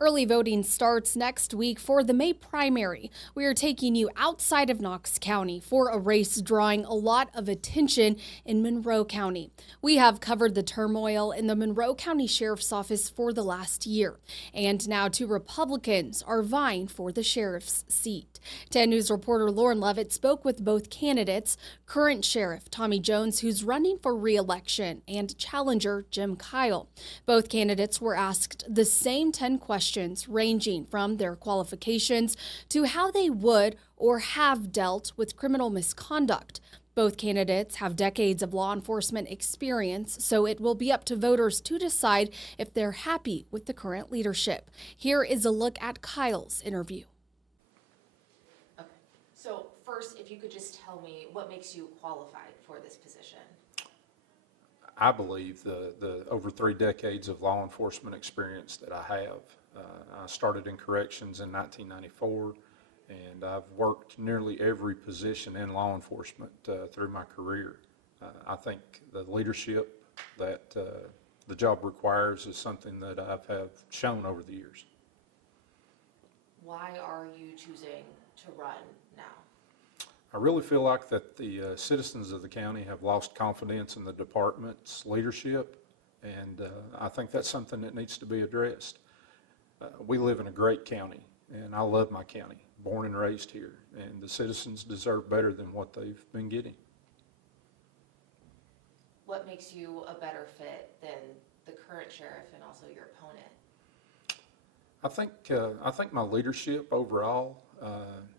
Early voting starts next week for the May primary. We are taking you outside of Knox County for a race drawing a lot of attention in Monroe County. We have covered the turmoil in the Monroe County Sheriff's Office for the last year. And now two Republicans are vying for the sheriff's seat. 10 News reporter Lauren Levitt spoke with both candidates, current Sheriff Tommy Jones, who's running for re-election, and challenger Jim Kile. Both candidates were asked the same 10 questions, ranging from their qualifications to how they would or have dealt with criminal misconduct. Both candidates have decades of law enforcement experience, so it will be up to voters to decide if they're happy with the current leadership. Here is a look at Kyle's interview. Okay, so first, if you could just tell me what makes you qualified for this position. I believe the over 3 decades of law enforcement experience that I have. I started in corrections in 1994, and I've worked nearly every position in law enforcement through my career. I think the leadership that the job requires is something that I have shown over the years. Why are you choosing to run now? I really feel like that the citizens of the county have lost confidence in the department's leadership, and I think that's something that needs to be addressed. We live in a great county, and I love my county, born and raised here, and the citizens deserve better than what they've been getting. What makes you a better fit than the current sheriff and also your opponent? I think my leadership overall,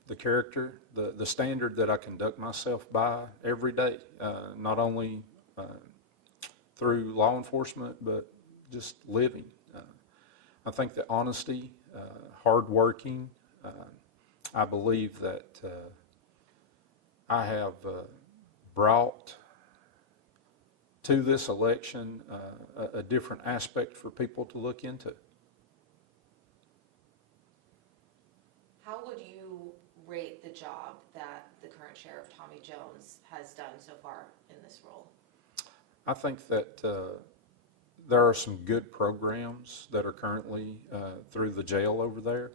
the character, the standard that I conduct myself by every day, not only through law enforcement, but just living. I think that honesty, hard working, I believe that I have brought to this election a different aspect for people to look into. How would you rate the job that the current sheriff, Tommy Jones, has done so far in this role? I think that there are some good programs that are currently through the jail over there,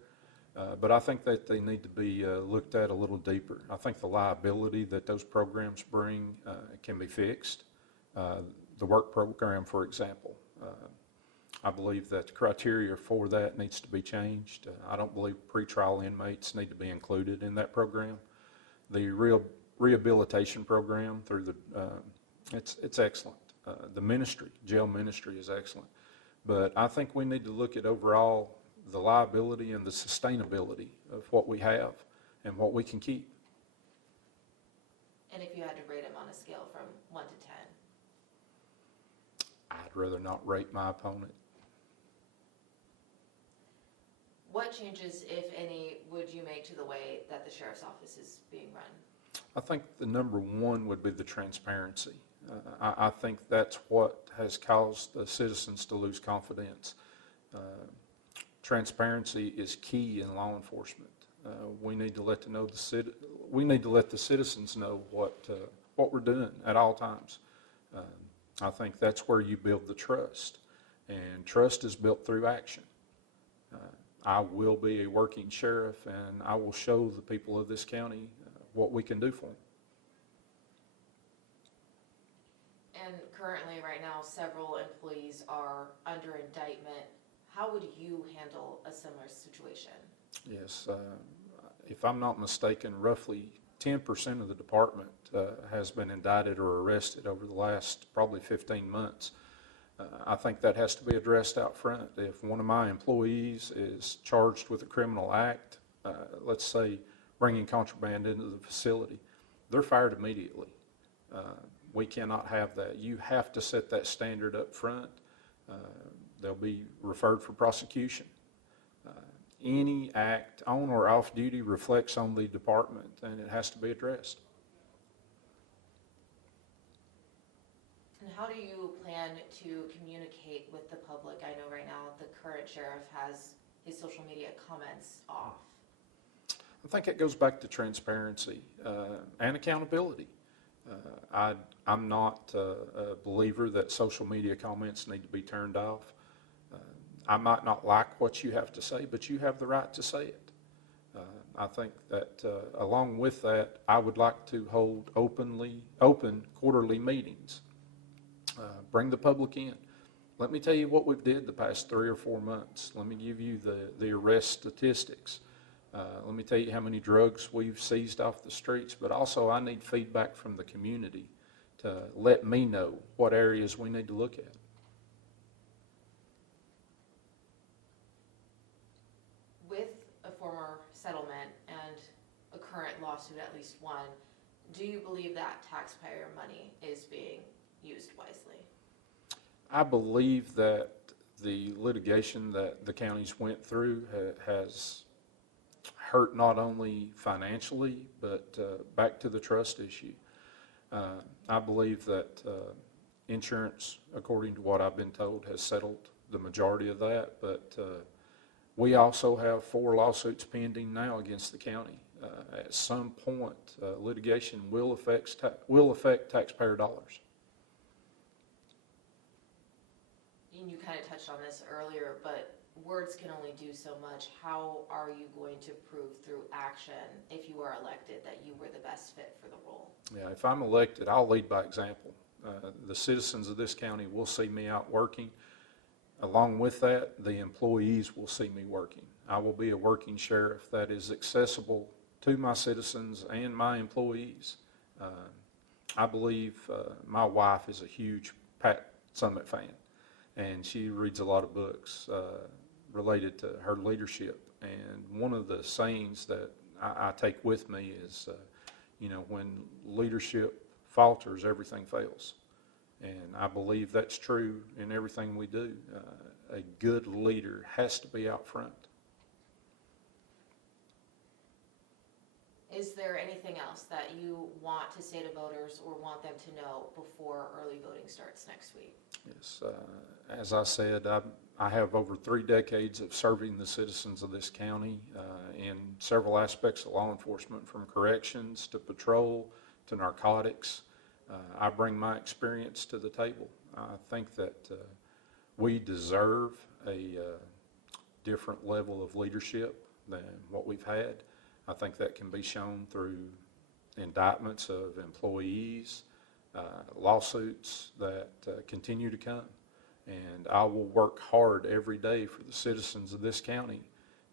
but I think that they need to be looked at a little deeper. I think the liability that those programs bring can be fixed. The work program, for example, I believe that the criteria for that needs to be changed. I don't believe pretrial inmates need to be included in that program. The rehabilitation program through the it's excellent. The ministry, jail ministry, is excellent, but I think we need to look at overall the liability and the sustainability of what we have and what we can keep. And if you had to rate him on a scale from 1 to 10? I'd rather not rate my opponent. What changes, if any, would you make to the way that the sheriff's office is being run? I think the number one would be the transparency. I think that's what has caused the citizens to lose confidence. Transparency is key in law enforcement. We need to let the citizens know what we're doing at all times. I think that's where you build the trust, and trust is built through action. I will be a working sheriff, and I will show the people of this county what we can do for them. And currently, right now, several employees are under indictment. How would you handle a similar situation? Yes, if I'm not mistaken, roughly 10% of the department has been indicted or arrested over the last probably 15 months. I think that has to be addressed out front. If one of my employees is charged with a criminal act, let's say bringing contraband into the facility, they're fired immediately. We cannot have that. You have to set that standard up front. They'll be referred for prosecution. Any act on or off duty reflects on the department, and it has to be addressed. And how do you plan to communicate with the public? I know right now the current sheriff has his social media comments off. I think it goes back to transparency and accountability. I'm not a believer that social media comments need to be turned off. I might not like what you have to say, but you have the right to say it. I think that along with that, I would like to hold open quarterly meetings. Bring the public in. Let me tell you what we've did the past 3 or 4 months. Let me give you the arrest statistics. Let me tell you how many drugs we've seized off the streets, but also I need feedback from the community to let me know what areas we need to look at. With a former settlement and a current lawsuit, at least one, do you believe that taxpayer money is being used wisely? I believe that the litigation that the counties went through has hurt not only financially, but back to the trust issue. I believe that insurance, according to what I've been told, has settled the majority of that, but we also have 4 lawsuits pending now against the county. At some point, litigation will affect taxpayer dollars. And you kind of touched on this earlier, but words can only do so much. How are you going to prove through action, if you are elected, that you were the best fit for the role? Yeah, if I'm elected, I'll lead by example. The citizens of this county will see me out working. Along with that, the employees will see me working. I will be a working sheriff that is accessible to my citizens and my employees. I believe my wife is a huge Pat Summitt fan, and she reads a lot of books related to her leadership. And one of the sayings that I take with me is, when leadership falters, everything fails. And I believe that's true in everything we do. A good leader has to be out front. Is there anything else that you want to say to voters or want them to know before early voting starts next week? Yes, as I said, I have over 3 decades of serving the citizens of this county in several aspects of law enforcement, from corrections to patrol to narcotics. I bring my experience to the table. I think that we deserve a different level of leadership than what we've had. I think that can be shown through indictments of employees, lawsuits that continue to come. And I will work hard every day for the citizens of this county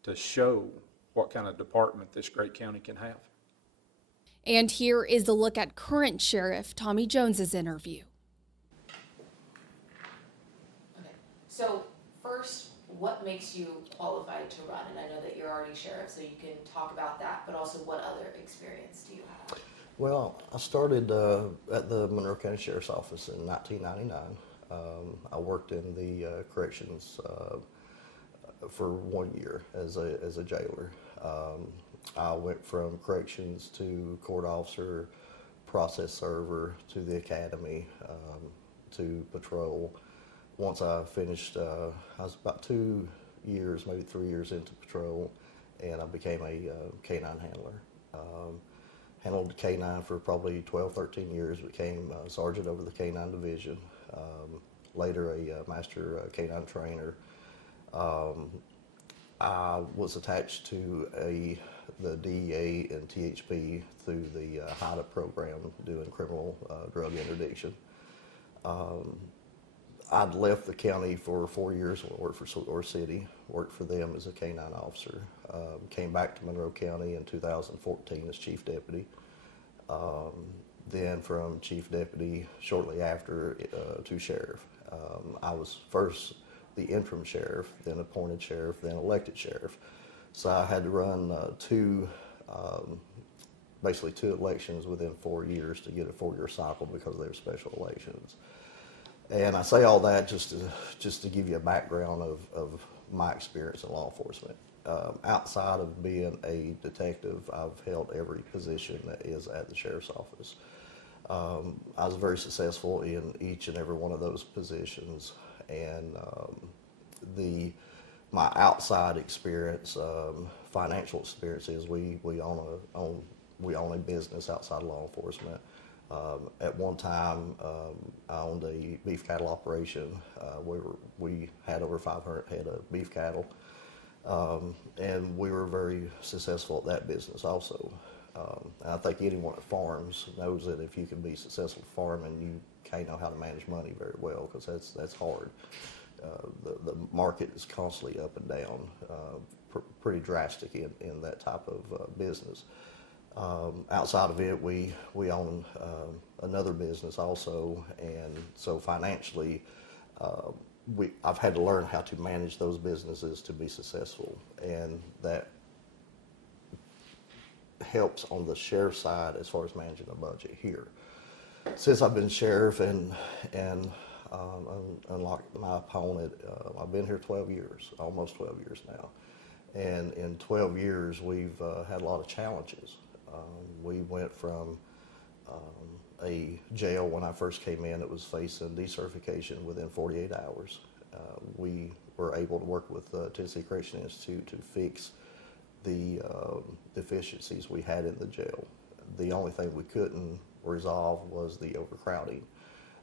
to show what kind of department this great county can have. And here is a look at current Sheriff Tommy Jones's interview. Okay, so first, what makes you qualified to run? And I know that you're already sheriff, so you can talk about that, but also what other experience do you have? Well, I started at the Monroe County Sheriff's Office in 1999. I worked in the corrections for 1 year as a jailer. I went from corrections to court officer, process server, to the academy, to patrol. Once I finished, I was about 2 years, maybe 3 years into patrol, and I became a canine handler. Handled the canine for probably 12, 13 years, became sergeant over the canine division, later a master canine trainer. I was attached to the DEA and THP through the HIDA program doing criminal drug interdiction. I'd left the county for 4 years, worked for Sweetwater City, worked for them as a canine officer. Came back to Monroe County in 2014 as chief deputy. Then from chief deputy, shortly after, to sheriff. I was first the interim sheriff, then appointed sheriff, then elected sheriff. So I had to run basically two elections within 4 years to get a 4-year cycle because they were special elections. And I say all that just to give you a background of my experience in law enforcement. Outside of being a detective, I've held every position that is at the sheriff's office. I was very successful in each and every one of those positions, and my outside experience, financial experience, is we own a business outside law enforcement. At one time, I owned a beef cattle operation. We had over 500 head of beef cattle, and we were very successful at that business also. And I think anyone that farms knows that if you can be successful farming, you can't know how to manage money very well, because that's hard. The market is constantly up and down, pretty drastic in that type of business. Outside of it, we own another business also, and so financially, I've had to learn how to manage those businesses to be successful, and that helps on the sheriff side as far as managing the budget here. Since I've been sheriff and unlike my opponent, I've been here 12 years, almost 12 years now. And in 12 years, we've had a lot of challenges. We went from a jail when I first came in that was facing decertification within 48 hours. We were able to work with the Tennessee Correctional Institute to fix the deficiencies we had in the jail. The only thing we couldn't resolve was the overcrowding.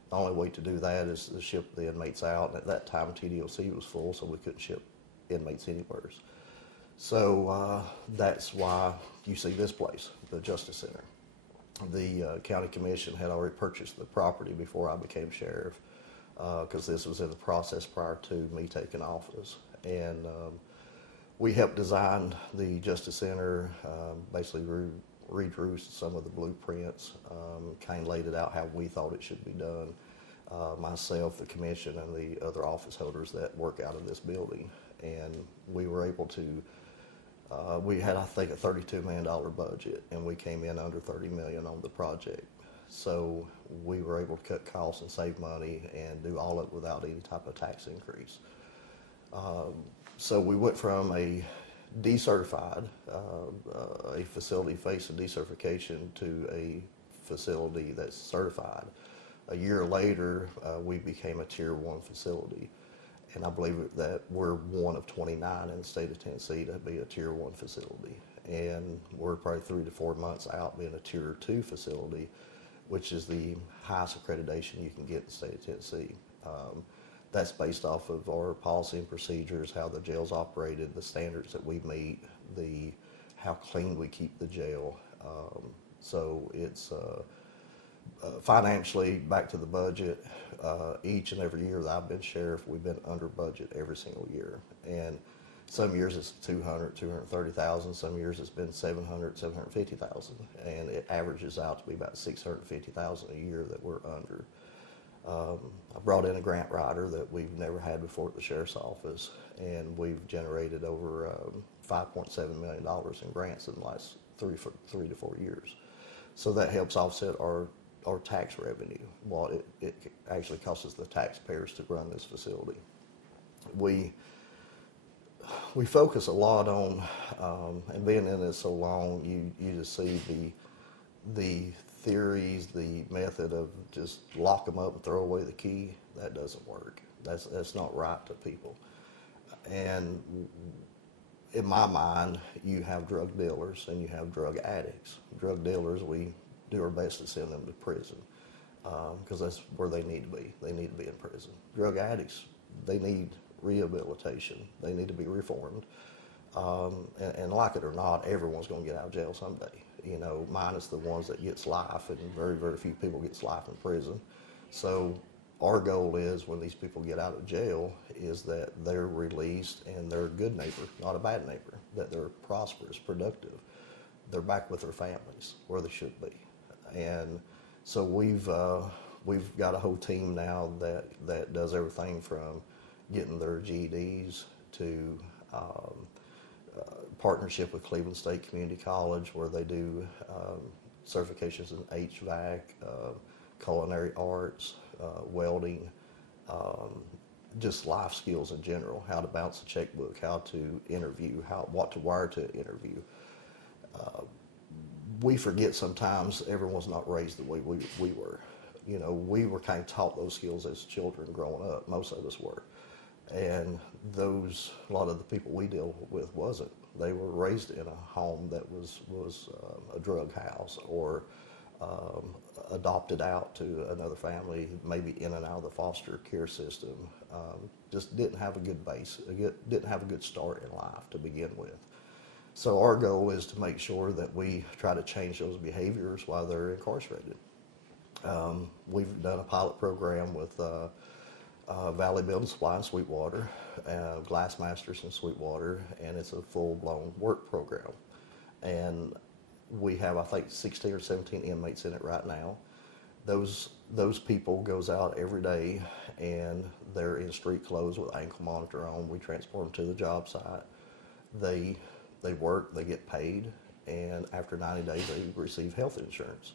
The only way to do that is to ship the inmates out, and at that time TDOC was full, so we couldn't ship inmates anywhere. So that's why you see this place, the Justice Center. The county commission had already purchased the property before I became sheriff, because this was in the process prior to me taking office. And we helped design the Justice Center, basically redrew some of the blueprints, kind of laid it out how we thought it should be done. Myself, the commission, and the other office holders that work out of this building. And we were able to, we had, I think, a $32 million budget, and we came in under $30 million on the project. So we were able to cut costs and save money and do all of it without any type of tax increase. So we went from a decertified, a facility facing decertification, to a facility that's certified. A year later, we became a Tier 1 facility. And I believe that we're one of 29 in the state of Tennessee to be a Tier 1 facility. And we're probably 3 to 4 months out being a Tier 2 facility, which is the highest accreditation you can get in the state of Tennessee. That's based off of our policy and procedures, how the jail's operated, the standards that we meet, how clean we keep the jail. So it's financially, back to the budget, each and every year that I've been sheriff, we've been under budget every single year. And some years it's 230,000, some years it's been 750,000, and it averages out to be about 650,000 a year that we're under. I brought in a grant writer that we've never had before at the sheriff's office, and we've generated over $5.7 million in grants in the last 3 to 4 years. So that helps offset our tax revenue, what it actually costs the taxpayers to run this facility. We focus a lot on, and being in this so long, you just see the theories, the method of just lock them up and throw away the key. That doesn't work. That's not right to people. And in my mind, you have drug dealers and you have drug addicts. Drug dealers, we do our best to send them to prison, because that's where they need to be. They need to be in prison. Drug addicts, they need rehabilitation. They need to be reformed. And like it or not, everyone's going to get out of jail someday. You know, minus the ones that gets life, and very, very few people gets life in prison. So our goal is, when these people get out of jail, is that they're released and they're a good neighbor, not a bad neighbor, that they're prosperous, productive. They're back with their families where they should be. And so we've got a whole team now that does everything from getting their GEDs to partnership with Cleveland State Community College, where they do certifications in HVAC, culinary arts, welding, just life skills in general, how to bounce a checkbook, how to interview, what to wear to interview. We forget sometimes everyone's not raised the way we were. You know, we were kind of taught those skills as children growing up. Most of us were. And a lot of the people we deal with wasn't. They were raised in a home that was a drug house, or adopted out to another family, maybe in and out of the foster care system, just didn't have a good base, didn't have a good start in life to begin with. So our goal is to make sure that we try to change those behaviors while they're incarcerated. We've done a pilot program with Valley Building Supply in Sweetwater, Glass Masters in Sweetwater, and it's a full-blown work program. And we have, I think, 16 or 17 inmates in it right now. Those people goes out every day, and they're in street clothes with ankle monitor on. We transport them to the job site. They work, they get paid, and after 90 days, they receive health insurance.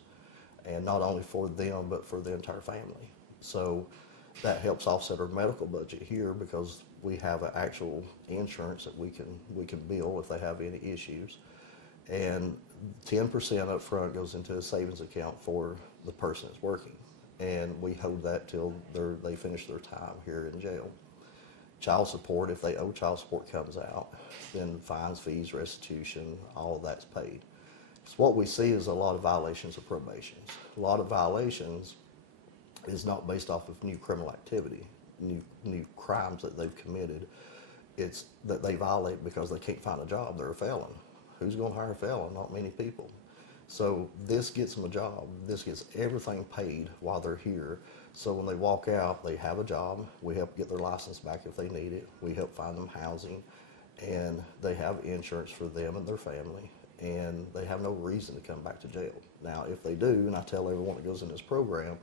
And not only for them, but for the entire family. So that helps offset our medical budget here because we have an actual insurance that we can bill if they have any issues. And 10% up front goes into a savings account for the person that's working. And we hold that till they finish their time here in jail. Child support, if they owe child support, comes out. Then fines, fees, restitution, all of that's paid. So what we see is a lot of violations of probations. A lot of violations is not based off of new criminal activity, new crimes that they've committed. It's that they violate because they can't find a job. They're a felon. Who's going to hire a felon? Not many people. So this gets them a job. This gets everything paid while they're here. So when they walk out, they have a job. We help get their license back if they need it. We help find them housing. And they have insurance for them and their family. And they have no reason to come back to jail. Now, if they do, and I tell everyone that goes in this program,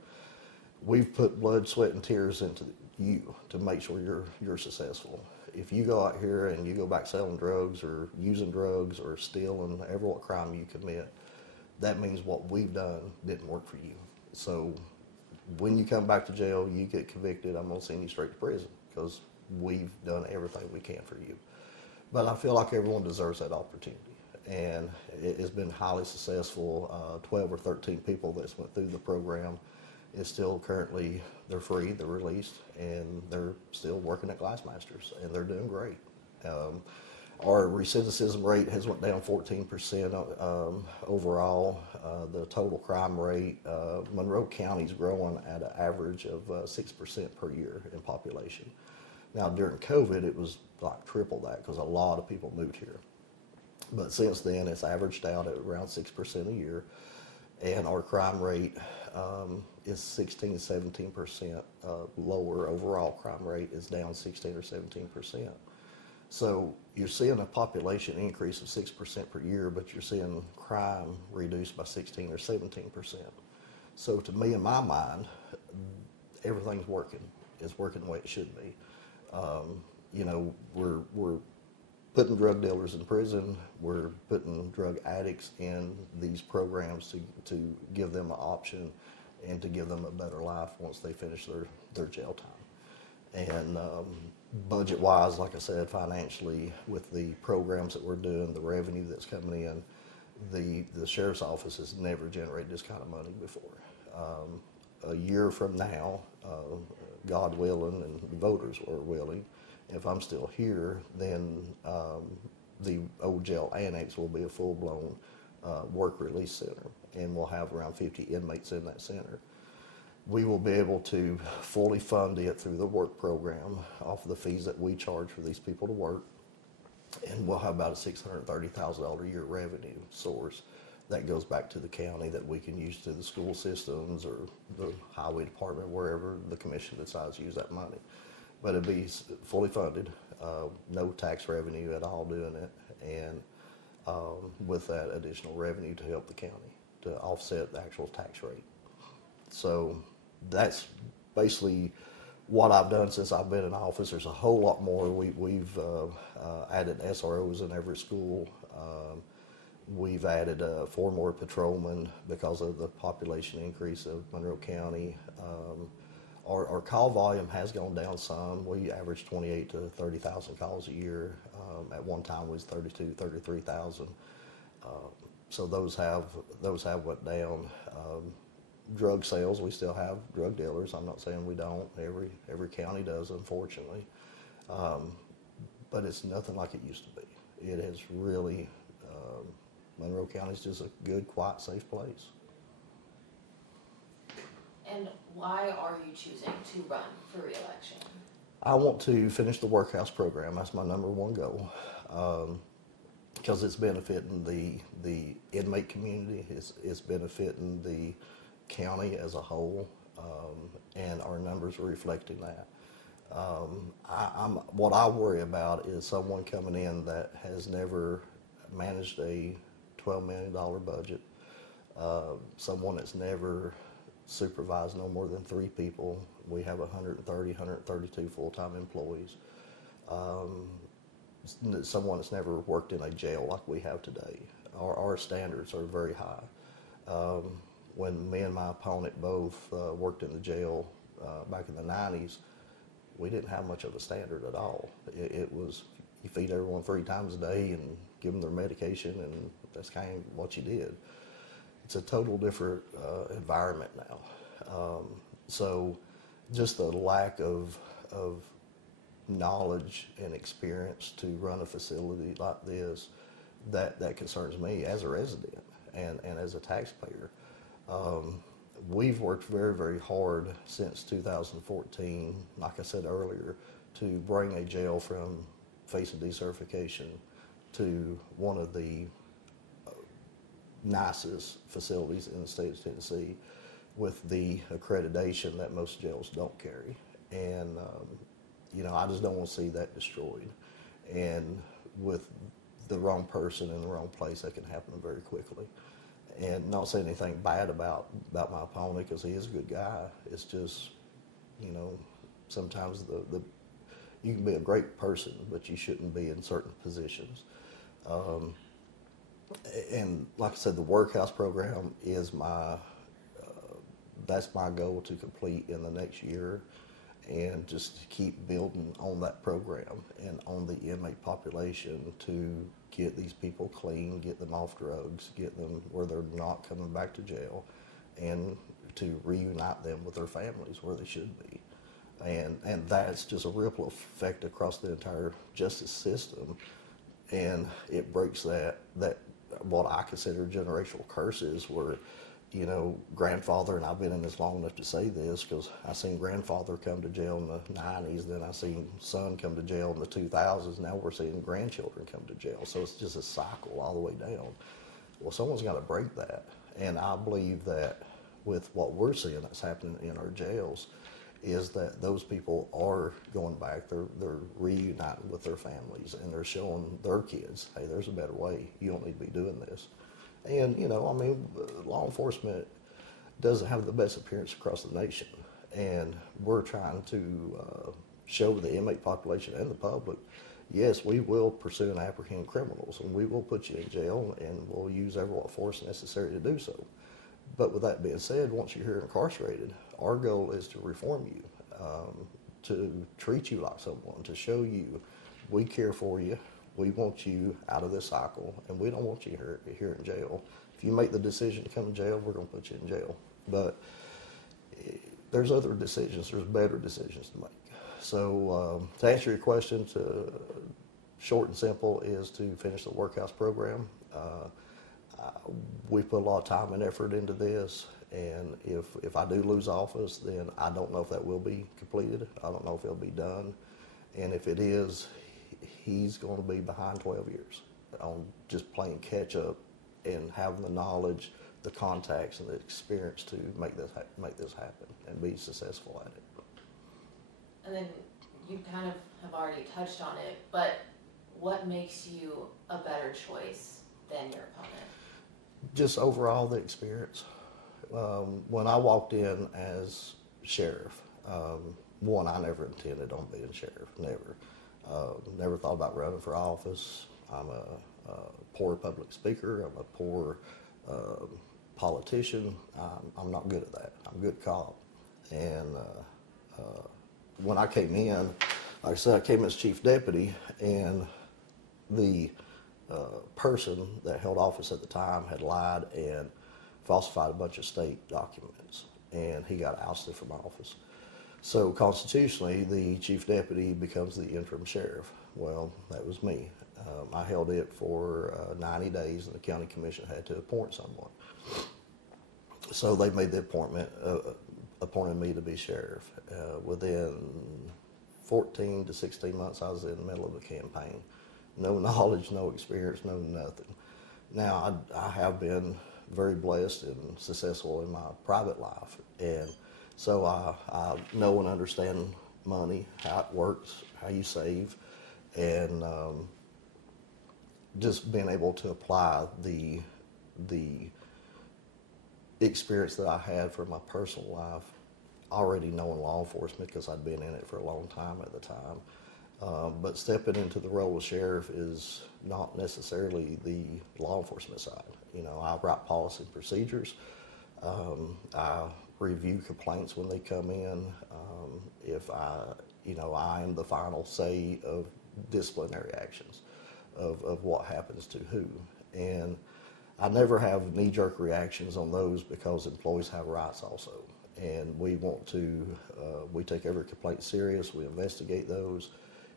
we've put blood, sweat, and tears into you to make sure you're successful. If you go out here and you go back selling drugs or using drugs or stealing, every what crime you commit, that means what we've done didn't work for you. So when you come back to jail, you get convicted, I'm going to send you straight to prison because we've done everything we can for you. But I feel like everyone deserves that opportunity. And it's been highly successful. 12 or 13 people that's went through the program is still currently, they're free, they're released, and they're still working at Glassmasters, and they're doing great. Our recidivism rate has went down 14% overall. The total crime rate, Monroe County's growing at an average of 6% per year in population. Now during COVID, it was like triple that because a lot of people moved here. But since then, it's averaged out at around 6% a year. And our crime rate is 16, 17% lower. Overall crime rate is down 16 or 17%. So you're seeing a population increase of 6% per year, but you're seeing crime reduced by 16 or 17%. So to me, in my mind, everything's working. It's working the way it should be. You know, we're putting drug dealers in prison. We're putting drug addicts in these programs to give them an option and to give them a better life once they finish their jail time. And budget-wise, like I said, financially, with the programs that we're doing, the revenue that's coming in, the sheriff's office has never generated this kind of money before. A year from now, God willing and the voters are willing, if I'm still here, then the old jail annex will be a full-blown work release center, and we'll have around 50 inmates in that center. We will be able to fully fund it through the work program off of the fees that we charge for these people to work, and we'll have about a $630,000 a year revenue source that goes back to the county that we can use to the school systems or the highway department, wherever the commission decides to use that money. But it'll be fully funded, no tax revenue at all doing it, and with that additional revenue to help the county to offset the actual tax rate. So that's basically what I've done since I've been in office. There's a whole lot more. We've added SROs in every school. We've added 4 more patrolmen because of the population increase of Monroe County. Our call volume has gone down some. We average 28 to 30,000 calls a year. At one time, it was 32, 33,000. So those have went down. Drug sales, we still have drug dealers. I'm not saying we don't. Every county does, unfortunately. But it's nothing like it used to be. It has really, Monroe County is just a good, quiet, safe place. And why are you choosing to run for reelection? I want to finish the workhouse program. That's my number one goal. Because it's benefiting the inmate community, it's benefiting the county as a whole, and our numbers are reflecting that. What I worry about is someone coming in that has never managed a $12 million budget, someone that's never supervised no more than 3 people. We have 132 full-time employees. Someone that's never worked in a jail like we have today. Our standards are very high. When me and my opponent both worked in the jail back in the 90s, we didn't have much of a standard at all. It was, you feed everyone 3 times a day and give them their medication, and that's kind of what you did. It's a total different environment now. So just the lack of knowledge and experience to run a facility like this, that concerns me as a resident and as a taxpayer. We've worked very, very hard since 2014, like I said earlier, to bring a jail from facing decertification to one of the nicest facilities in the state of Tennessee with the accreditation that most jails don't carry. And, I just don't want to see that destroyed. And with the wrong person in the wrong place, that can happen very quickly. And not saying anything bad about my opponent, because he is a good guy. It's just, sometimes you can be a great person, but you shouldn't be in certain positions. And like I said, the workhouse program is that's my goal to complete in the next year, and just to keep building on that program and on the inmate population to get these people clean, get them off drugs, get them where they're not coming back to jail, and to reunite them with their families where they should be. And that's just a ripple effect across the entire justice system, and it breaks that what I consider generational curses where, grandfather, and I've been in this long enough to say this because I seen grandfather come to jail in the 90s, then I seen son come to jail in the 2000s, now we're seeing grandchildren come to jail. So it's just a cycle all the way down. Well, someone's got to break that. And I believe that with what we're seeing that's happening in our jails is that those people are going back, they're reuniting with their families, and they're showing their kids, hey, there's a better way. You don't need to be doing this. And, law enforcement doesn't have the best appearance across the nation. And we're trying to show the inmate population and the public, yes, we will pursue and apprehend criminals, and we will put you in jail, and we'll use every force necessary to do so. But with that being said, once you're here incarcerated, our goal is to reform you, to treat you like someone, to show you we care for you. We want you out of this cycle, and we don't want you here in jail. If you make the decision to come to jail, we're going to put you in jail. But there's other decisions. There's better decisions to make. So to answer your question, short and simple, is to finish the workhouse program. We put a lot of time and effort into this, and if I do lose office, then I don't know if that will be completed. I don't know if it'll be done. And if it is, he's going to be behind 12 years on just playing catch up and having the knowledge, the contacts, and the experience to make this happen and be successful at it. And then you kind of have already touched on it, but what makes you a better choice than your opponent? Just overall the experience. When I walked in as sheriff, one, I never intended on being sheriff, never. Never thought about running for office. I'm a poor public speaker. I'm a poor politician. I'm not good at that. I'm a good cop. And when I came in, like I said, I came as chief deputy, and the person that held office at the time had lied and falsified a bunch of state documents, and he got ousted from office. So constitutionally, the chief deputy becomes the interim sheriff. Well, that was me. I held it for 90 days, and the county commission had to appoint someone. So they made the appointed me to be sheriff. Within 14 to 16 months, I was in the middle of a campaign. No knowledge, no experience, no nothing. Now, I have been very blessed and successful in my private life, and so I know and understand money, how it works, how you save, and just being able to apply the experience that I had for my personal life, already knowing law enforcement because I'd been in it for a long time at the time. But stepping into the role of sheriff is not necessarily the law enforcement side. You know, I write policy and procedures. I review complaints when they come in. If I am the final say of disciplinary actions, of what happens to who. And I never have knee-jerk reactions on those because employees have rights also. And we want to, we take every complaint serious, we investigate those.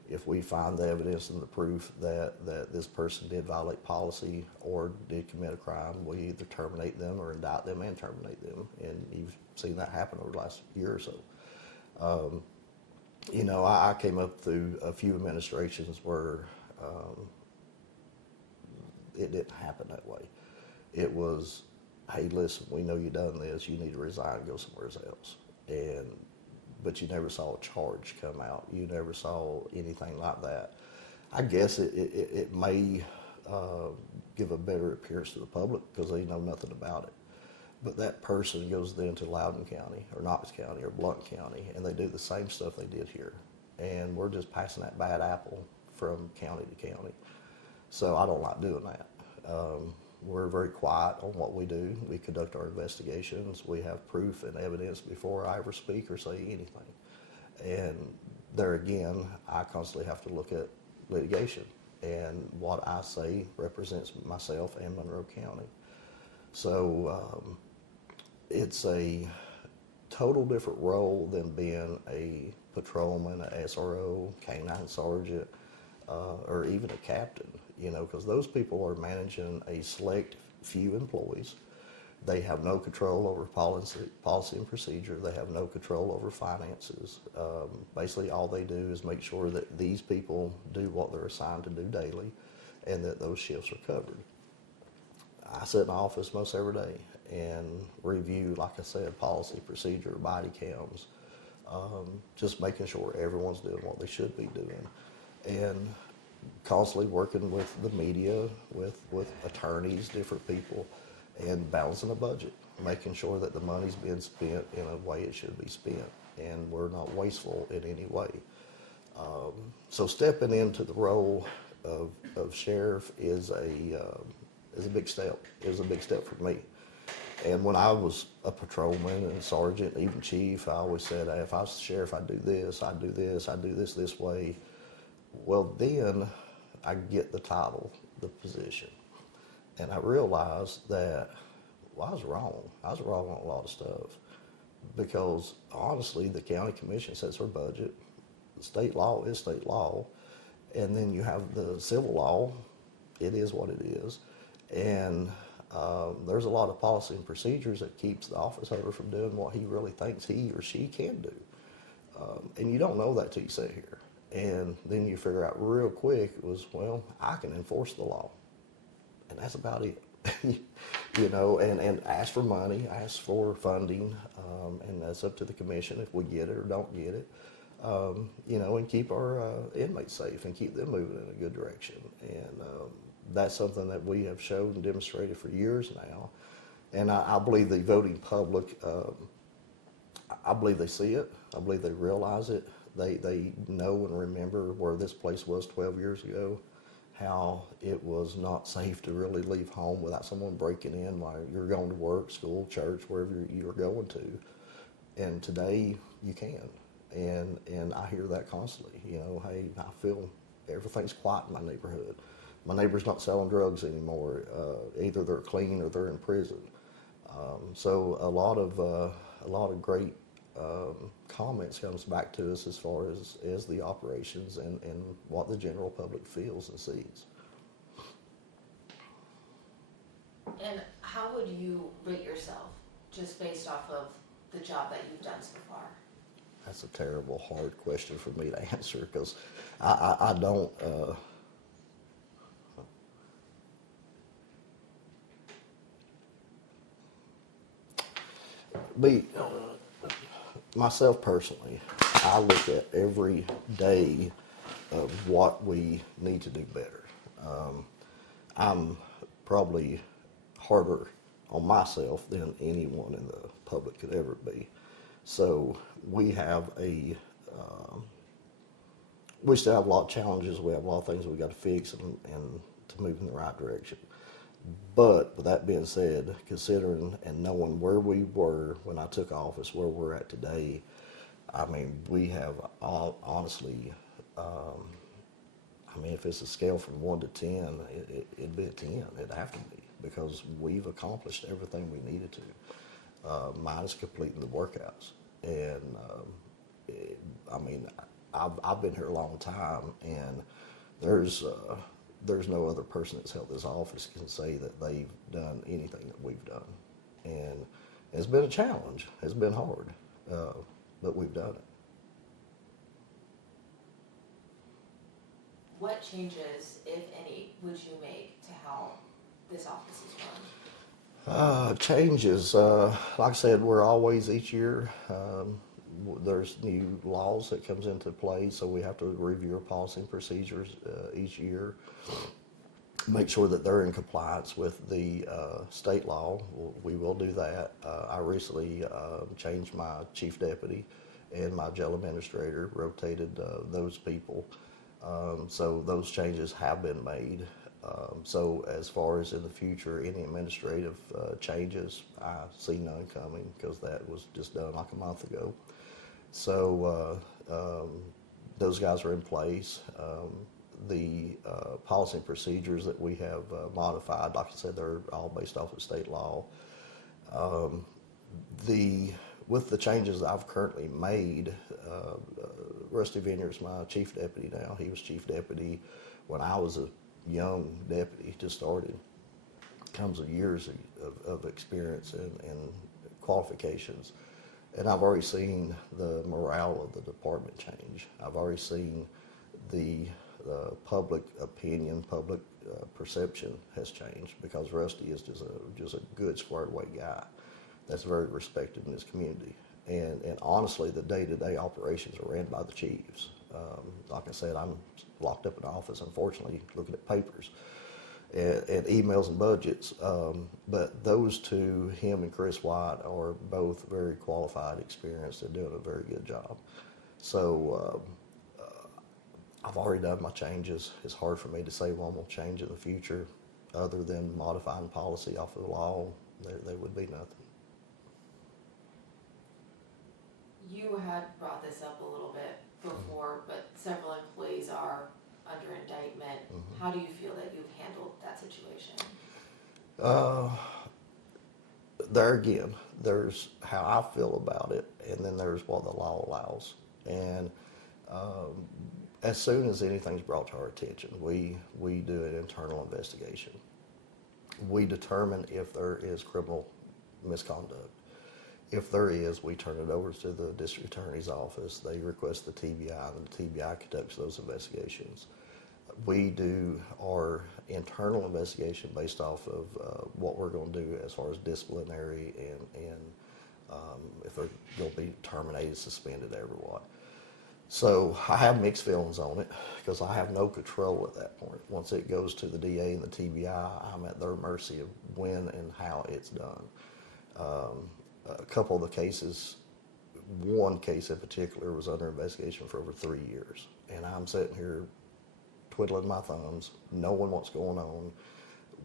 If we find the evidence and the proof that this person did violate policy or did commit a crime, we either terminate them or indict them and terminate them. And you've seen that happen over the last year or so. You know, I came up through a few administrations where it didn't happen that way. It was, hey, listen, we know you done this, you need to resign and go somewhere else. But you never saw a charge come out. You never saw anything like that. I guess it may give a better appearance to the public because they know nothing about it. But that person goes then to Loudoun County or Knox County or Blount County, and they do the same stuff they did here. And we're just passing that bad apple from county to county. So I don't like doing that. We're very quiet on what we do. We conduct our investigations. We have proof and evidence before I ever speak or say anything. And there again, I constantly have to look at litigation. And what I say represents myself and Monroe County. So it's a total different role than being a patrolman, a SRO, canine sergeant, or even a captain, you know, because those people are managing a select few employees. They have no control over policy and procedure. They have no control over finances. Basically, all they do is make sure that these people do what they're assigned to do daily and that those shifts are covered. I sit in the office most every day and review, like I said, policy, procedure, body cams, just making sure everyone's doing what they should be doing. And constantly working with the media, with attorneys, different people, and balancing a budget, making sure that the money's being spent in a way it should be spent, and we're not wasteful in any way. So stepping into the role of sheriff is a big step. It was a big step for me. And when I was a patrolman and sergeant, even chief, I always said, hey, if I was sheriff, I'd do this, I'd do this, I'd do this way. Well, then I get the title, the position. And I realized that, well, I was wrong. I was wrong on a lot of stuff. Because honestly, the county commission sets their budget. The state law is state law. And then you have the civil law. It is what it is. And there's a lot of policy and procedures that keeps the office holder from doing what he really thinks he or she can do. And you don't know that till you sit here. And then you figure out real quick well, I can enforce the law. And that's about it. You know, and ask for money, ask for funding, and that's up to the commission if we get it or don't get it. You know, and keep our inmates safe and keep them moving in a good direction. And that's something that we have showed and demonstrated for years now. And I believe the voting public, I believe they see it. I believe they realize it. They know and remember where this place was 12 years ago, how it was not safe to really leave home without someone breaking in while you're going to work, school, church, wherever you're going to. And today you can. And I hear that constantly. You know, hey, I feel everything's quiet in my neighborhood. My neighbor's not selling drugs anymore. Either they're clean or they're in prison. So a lot of great comments comes back to us as far as the operations and what the general public feels and sees. And how would you rate yourself just based off of the job that you've done so far? That's a terrible, hard question for me to answer because I don't. Myself personally, I look at every day of what we need to do better. I'm probably harder on myself than anyone in the public could ever be. So we have we still have a lot of challenges. We have a lot of things we got to fix and to move in the right direction. But with that being said, considering and knowing where we were when I took office, where we're at today, I mean, we have honestly, I mean, if it's a scale from 1 to 10, it'd be a 10. It'd have to be because we've accomplished everything we needed to, minus completing the workouts. And I mean, I've been here a long time, and there's no other person that's held this office can say that they've done anything that we've done. And it's been a challenge. It's been hard, but we've done it. What changes, if any, would you make to how this office is run? Changes, like I said, we're always each year. There's new laws that comes into play, so we have to review our policy and procedures each year. Make sure that they're in compliance with the state law. We will do that. I recently changed my chief deputy and my jail administrator, rotated those people. So those changes have been made. So as far as in the future, any administrative changes, I see none coming because that was just done like a month ago. So those guys are in place. The policy and procedures that we have modified, like I said, they're all based off of state law. With the changes that I've currently made, Rusty Vineyard's my chief deputy now. He was chief deputy when I was a young deputy, just started. Comes with years of experience and qualifications. And I've already seen the morale of the department change. I've already seen the public opinion, public perception has changed because Rusty is just a good squared away guy that's very respected in his community. And honestly, the day-to-day operations are ran by the chiefs. Like I said, I'm locked up in the office, unfortunately, looking at papers and emails and budgets. But those two, him and Chris White, are both very qualified, experienced, and doing a very good job. So I've already done my changes. It's hard for me to say one will change in the future other than modifying policy off of the law. There would be nothing. You had brought this up a little bit before, but several employees are under indictment. Mm-hmm. How do you feel that you've handled that situation? There again, there's how I feel about it, and then there's what the law allows. And as soon as anything's brought to our attention, we do an internal investigation. We determine if there is criminal misconduct. If there is, we turn it over to the district attorney's office. They request the TBI, and the TBI conducts those investigations. We do our internal investigation based off of what we're going to do as far as disciplinary and if they're going to be terminated, suspended, everyone. So I have mixed feelings on it because I have no control at that point. Once it goes to the DA and the TBI, I'm at their mercy of when and how it's done. A couple of the cases, one case in particular was under investigation for over 3 years. And I'm sitting here twiddling my thumbs, knowing what's going on,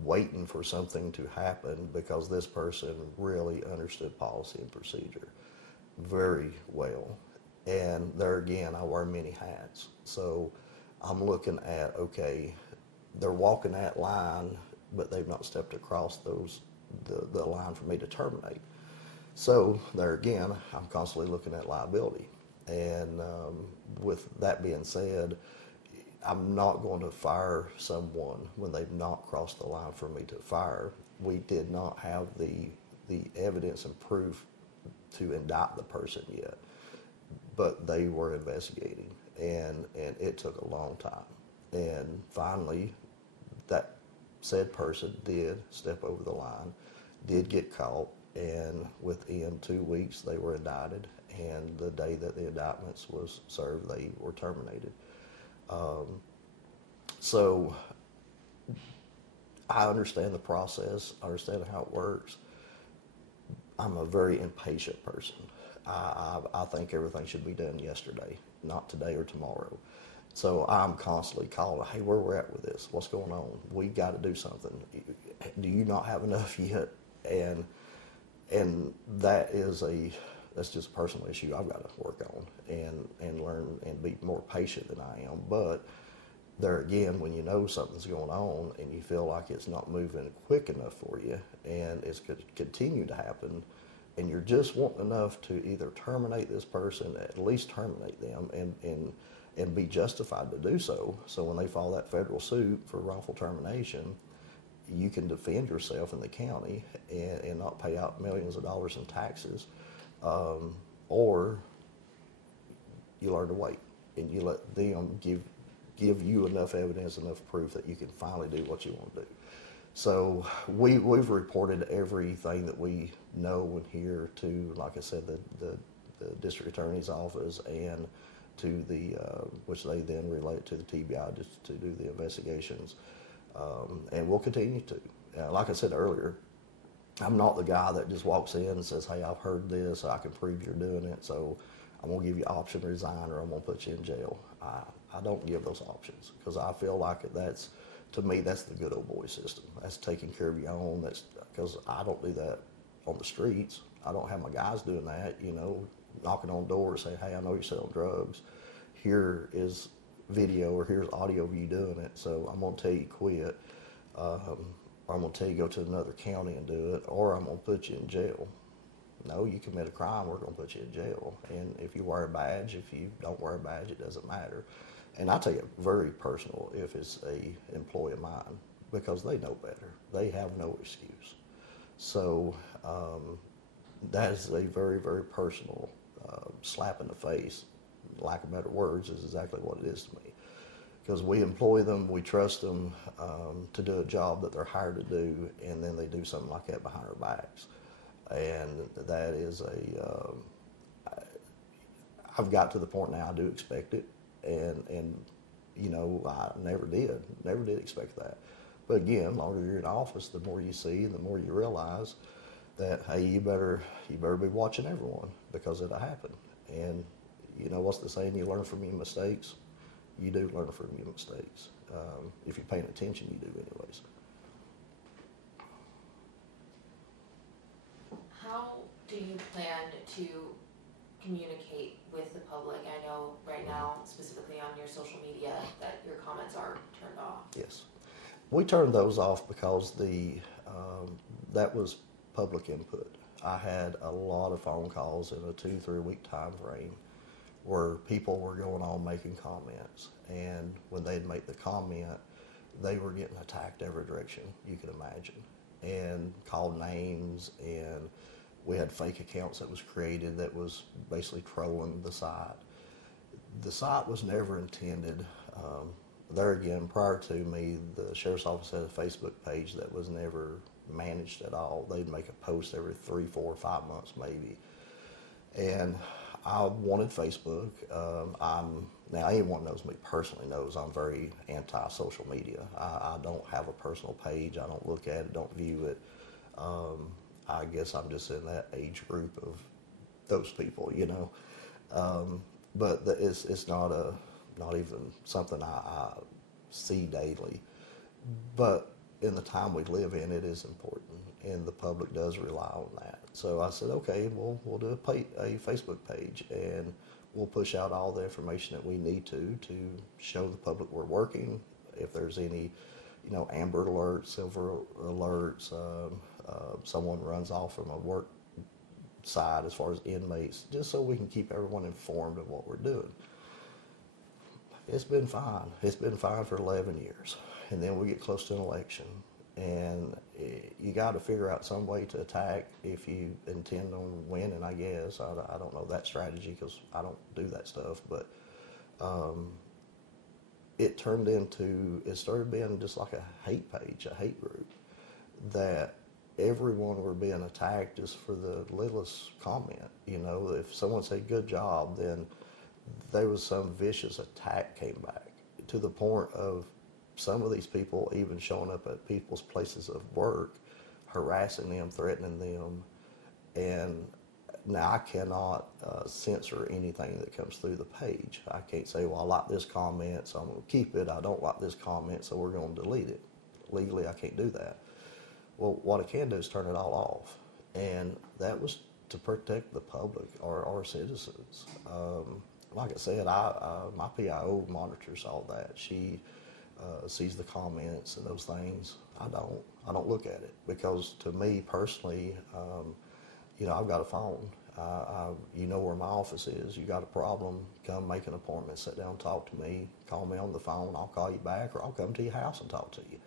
waiting for something to happen because this person really understood policy and procedure very well. And there again, I wear many hats. So I'm looking at, okay, they're walking that line, but they've not stepped across the line for me to terminate. So there again, I'm constantly looking at liability. And with that being said, I'm not going to fire someone when they've not crossed the line for me to fire. We did not have the evidence and proof to indict the person yet, but they were investigating, and it took a long time. And finally, that said person did step over the line, did get caught, and within 2 weeks they were indicted, and the day that the indictments was served, they were terminated. So I understand the process, I understand how it works. I'm a very impatient person. I think everything should be done yesterday, not today or tomorrow. So I'm constantly calling, hey, where we're at with this? What's going on? We got to do something. Do you not have enough yet? And that's just a personal issue I've got to work on and learn and be more patient than I am. But there again, when you know something's going on and you feel like it's not moving quick enough for you and it's going to continue to happen, and you're just wanting enough to either terminate this person, at least terminate them, and be justified to do so. So when they file that federal suit for wrongful termination, you can defend yourself in the county and not pay out millions of dollars in taxes, or you learn to wait and you let them give you enough evidence, enough proof that you can finally do what you want to do. So we've reported everything that we know and hear to, like I said, the district attorney's office, and to the which they then relate to the TBI just to do the investigations, and we'll continue to. Like I said earlier, I'm not the guy that just walks in and says, hey, I've heard this, I can prove you're doing it, so I'm going to give you option to resign or I'm going to put you in jail. I don't give those options, because I feel like that's, to me, that's the good old boy system. That's taking care of your own. That's because I don't do that on the streets. I don't have my guys doing that, knocking on doors saying, hey, I know you're selling drugs. Here is video or here's audio of you doing it, so I'm going to tell you quit. Or I'm going to tell you go to another county and do it, or I'm going to put you in jail. No, you commit a crime, we're going to put you in jail. And if you wear a badge, if you don't wear a badge, it doesn't matter. And I take it very personal if it's a employee of mine, because they know better. They have no excuse. So that is a very, very personal slap in the face. Lack of better words is exactly what it is to me. Because we employ them, we trust them to do a job that they're hired to do, and then they do something like that behind our backs. And that is I've got to the point now I do expect it, and I never did expect that. But again, the longer you're in office, the more you see, the more you realize that, hey, you better be watching everyone, because it'll happen. And what's the saying? You learn from your mistakes. You do learn from your mistakes. If you're paying attention, you do anyways. How do you plan to communicate with the public? I know right now, specifically on your social media, that your comments are turned off. Yes. We turned those off because that was public input. I had a lot of phone calls in a 2-3 week time frame where people were going on making comments, and when they'd make the comment, they were getting attacked every direction you could imagine, and called names, and we had fake accounts that was created that was basically trolling the site. The site was never intended. There again, prior to me, the sheriff's office had a Facebook page that was never managed at all. They'd make a post every 3, 4, 5 months maybe. And I wanted Facebook. Now anyone knows me personally knows I'm very anti-social media. I don't have a personal page. I don't look at it, don't view it. I guess I'm just in that age group of those people, But it's not even something I see daily. But in the time we live in, it is important, and the public does rely on that. So I said, okay, we'll do a Facebook page, and we'll push out all the information that we need to show the public we're working. If there's any, amber alerts, silver alerts, someone runs off from a work side as far as inmates, just so we can keep everyone informed of what we're doing. It's been fine. It's been fine for 11 years. And then we get close to an election, And you got to figure out some way to attack if you intend on winning, I guess. I don't know that strategy because I don't do that stuff, but it started being just like a hate page, a hate group, that everyone were being attacked just for the littlest comment. You know, if someone said good job, then there was some vicious attack came back, to the point of some of these people even showing up at people's places of work, harassing them, threatening them. And now I cannot censor anything that comes through the page. I can't say, well, I like this comment, so I'm going to keep it. I don't like this comment, so we're going to delete it. Legally, I can't do that. Well, what I can do is turn it all off. And that was to protect the public, or our citizens. Like I said, my PIO monitors all that. She sees the comments and those things. I don't look at it, because to me personally, you know, I've got a phone. You know where my office is. You got a problem, come make an appointment, sit down, talk to me, call me on the phone, I'll call you back, or I'll come to your house and talk to you.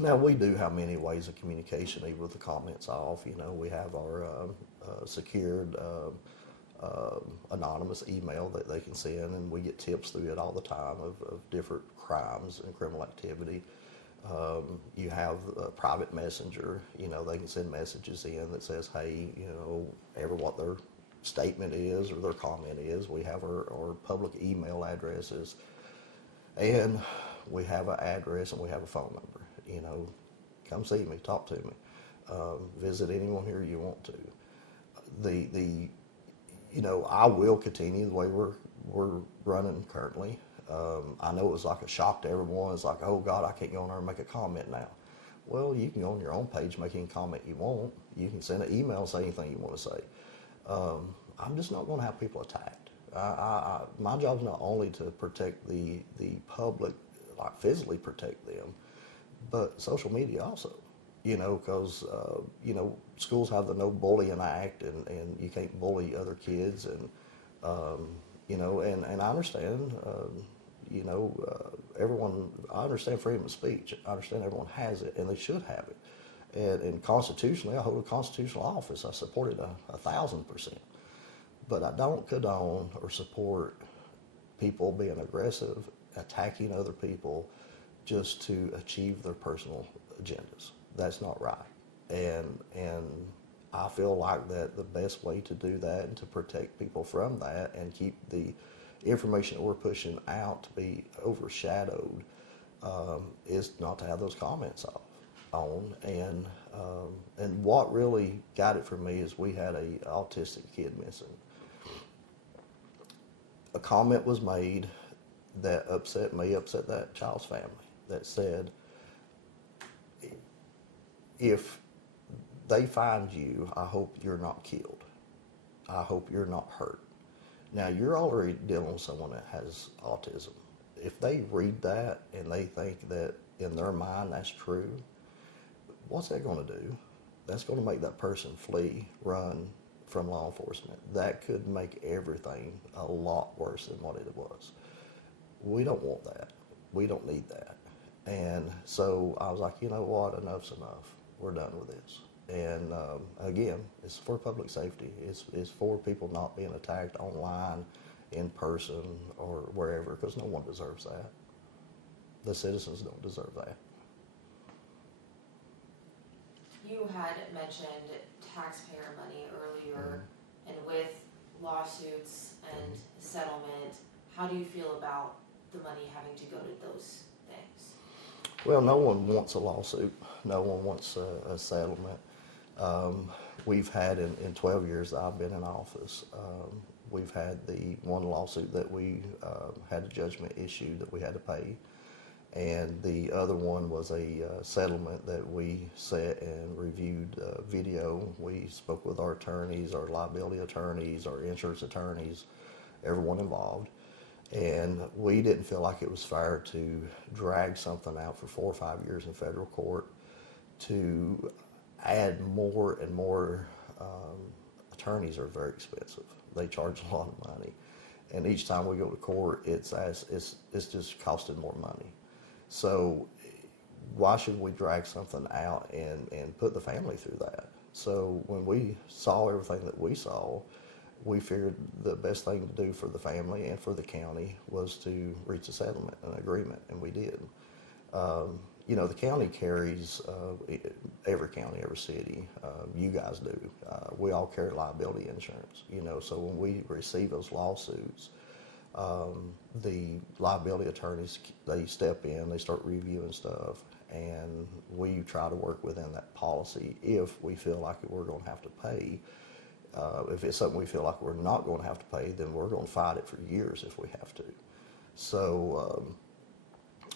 Now, we do have many ways of communication, even with the comments off. You know, we have our secured anonymous email that they can send, and we get tips through it all the time of different crimes and criminal activity. You have a private messenger. You know, they can send messages in that says, hey, you know, what their statement is or their comment is. We have our public email addresses, and we have an address, and we have a phone number. You know, come see me, talk to me, visit anyone here you want to. You know, I will continue the way we're running currently. I know it was like a shock to everyone. It's like, oh God, I can't go on there and make a comment now. Well, you can go on your own page, make any comment you want. You can send an email and say anything you want to say. I'm just not going to have people attacked. My job is not only to protect the public, like physically protect them, but social media also. You know, because, you know, schools have the No Bullying Act, and you can't bully other kids. And, you know, and I understand, you know, I understand freedom of speech. I understand everyone has it, and they should have it. And constitutionally, I hold a constitutional office. I support it 1,000%. But I don't condone or support people being aggressive, attacking other people just to achieve their personal agendas. That's not right. And I feel like that the best way to do that and to protect people from that and keep the information that we're pushing out to be overshadowed is not to have those comments on. And what really got it for me is we had a autistic kid missing. A comment was made that upset me, upset that child's family, that said, if they find you, I hope you're not killed. I hope you're not hurt. Now, you're already dealing with someone that has autism. If they read that and they think that in their mind that's true, what's that going to do? That's going to make that person flee, run from law enforcement. That could make everything a lot worse than what it was. We don't want that. We don't need that. And so I was like, you know what, enough's enough. We're done with this. And again, it's for public safety. It's for people not being attacked online, in person, or wherever, because no one deserves that. The citizens don't deserve that. You had mentioned taxpayer money earlier, and with lawsuits and settlement, how do you feel about the money having to go to those things? Well, no one wants a lawsuit. No one wants a settlement. We've had, in 12 years that I've been in office, we've had the one lawsuit that we had a judgment issued that we had to pay. And the other one was a settlement that we sat and reviewed video. We spoke with our attorneys, our liability attorneys, our insurance attorneys, everyone involved. And we didn't feel like it was fair to drag something out for 4 or 5 years in federal court to add more and more. Attorneys are very expensive. They charge a lot of money. And each time we go to court, it's just costing more money. So why should we drag something out and put the family through that? So when we saw everything that we saw, we figured the best thing to do for the family and for the county was to reach a settlement, an agreement, and we did. You know, the county carries, every county, every city, you guys do. We all carry liability insurance, you know, so when we receive those lawsuits, the liability attorneys, they step in, they start reviewing stuff, and we try to work within that policy if we feel like we're going to have to pay. If it's something we feel like we're not going to have to pay, then we're going to fight it for years if we have to. So,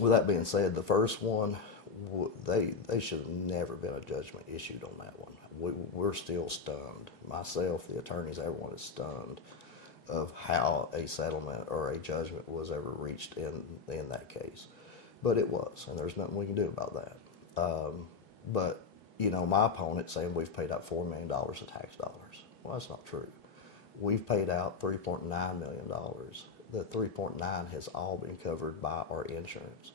with that being said, the first one, they should have never been a judgment issued on that one. We're still stunned. Myself, the attorneys, everyone is stunned of how a settlement or a judgment was ever reached in that case. But it was, and there's nothing we can do about that. But, you know, my opponent saying we've paid out $4 million of tax dollars. Well, that's not true. We've paid out $3.9 million. The 3.9 has all been covered by our insurance.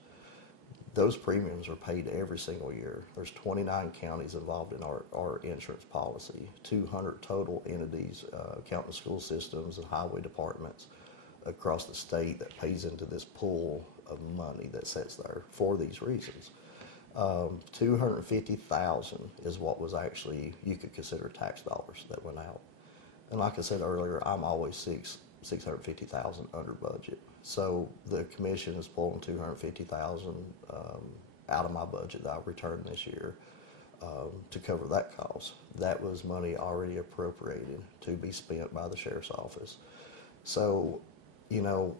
Those premiums are paid every single year. There's 29 counties involved in our insurance policy, 200 total entities, counting school systems and highway departments across the state that pays into this pool of money that sits there for these reasons. 250,000 is what was actually, you could consider tax dollars that went out. And like I said earlier, I'm always 650,000 under budget. So the commission is pulling 250,000 out of my budget that I returned this year to cover that cost. That was money already appropriated to be spent by the sheriff's office. So, you know,